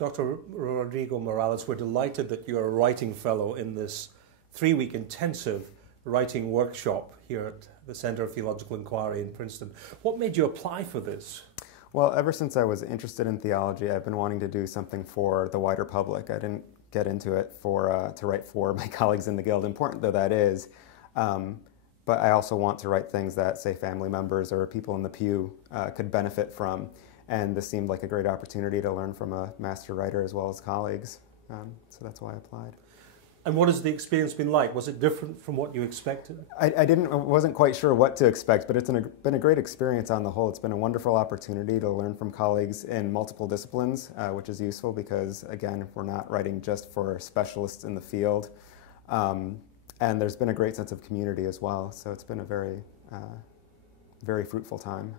Dr. Rodrigo Morales, we're delighted that you're a writing fellow in this 3-week intensive writing workshop here at the Center of Theological Inquiry in Princeton. What made you apply for this? Well, ever since I was interested in theology, I've been wanting to do something for the wider public. I didn't get into it to write for my colleagues in the Guild, important though that is. But I also want to write things that, say, family members or people in the pew could benefit from. And this seemed like a great opportunity to learn from a master writer as well as colleagues. So that's why I applied. And what has the experience been like? Was it different from what you expected? I wasn't quite sure what to expect, but it's been a great experience on the whole. It's been a wonderful opportunity to learn from colleagues in multiple disciplines, which is useful because, again, we're not writing just for specialists in the field. And there's been a great sense of community as well, so it's been a very, very fruitful time.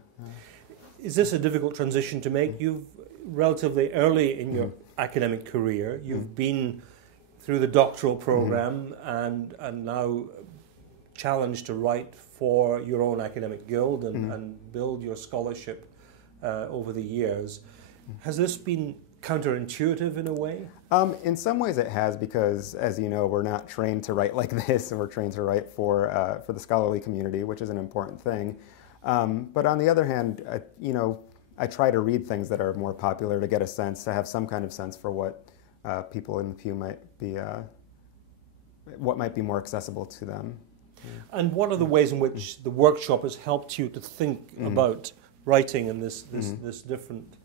Is this a difficult transition to make? You've relatively early in your academic career, you've been through the doctoral program and now challenged to write for your own academic guild and build your scholarship over the years. Has this been counterintuitive in a way? In some ways it has, because, as you know, we're not trained to write like this, and we're trained to write for the scholarly community, which is an important thing. But on the other hand, I try to read things that are more popular to get a sense, to have some kind of sense for what people in the pew might be, what might be more accessible to them. And what are the ways in which the workshop has helped you to think about writing in this different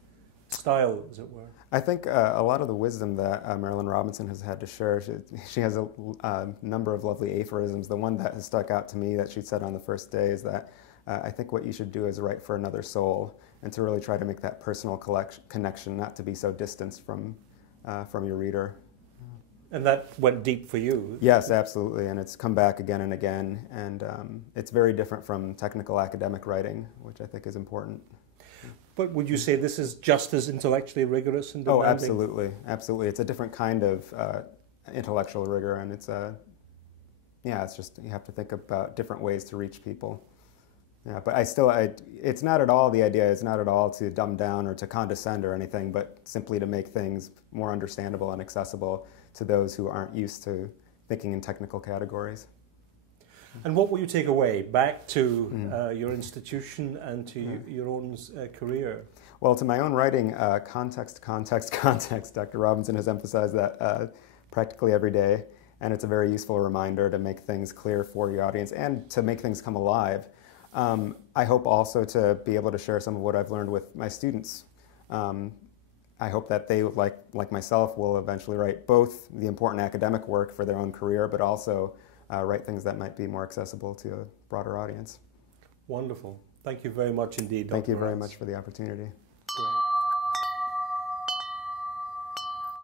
style, as it were? I think a lot of the wisdom that Marilynne Robinson has had to share, she has a number of lovely aphorisms. The one that has stuck out to me that she said on the first day is that I think what you should do is write for another soul, and to really try to make that personal connection, not to be so distanced from your reader. And that went deep for you? Yes, absolutely, and it's come back again and again, and it's very different from technical academic writing, which I think is important. But would you say this is just as intellectually rigorous and demanding? Oh, absolutely, absolutely. It's a different kind of intellectual rigor, and it's just, you have to think about different ways to reach people. Yeah, but it's not at all, the idea is not at all to dumb down or to condescend or anything, but simply to make things more understandable and accessible to those who aren't used to thinking in technical categories. And what will you take away back to your institution and to your own career? Well, to my own writing, context, context, context. Dr. Robinson has emphasized that practically every day, and it's a very useful reminder to make things clear for your audience and to make things come alive. I hope also to be able to share some of what I've learned with my students. I hope that they, like myself, will eventually write both the important academic work for their own career, but also write things that might be more accessible to a broader audience. Wonderful. Thank you very much indeed, Dr. Thank you very Morales. much for the opportunity.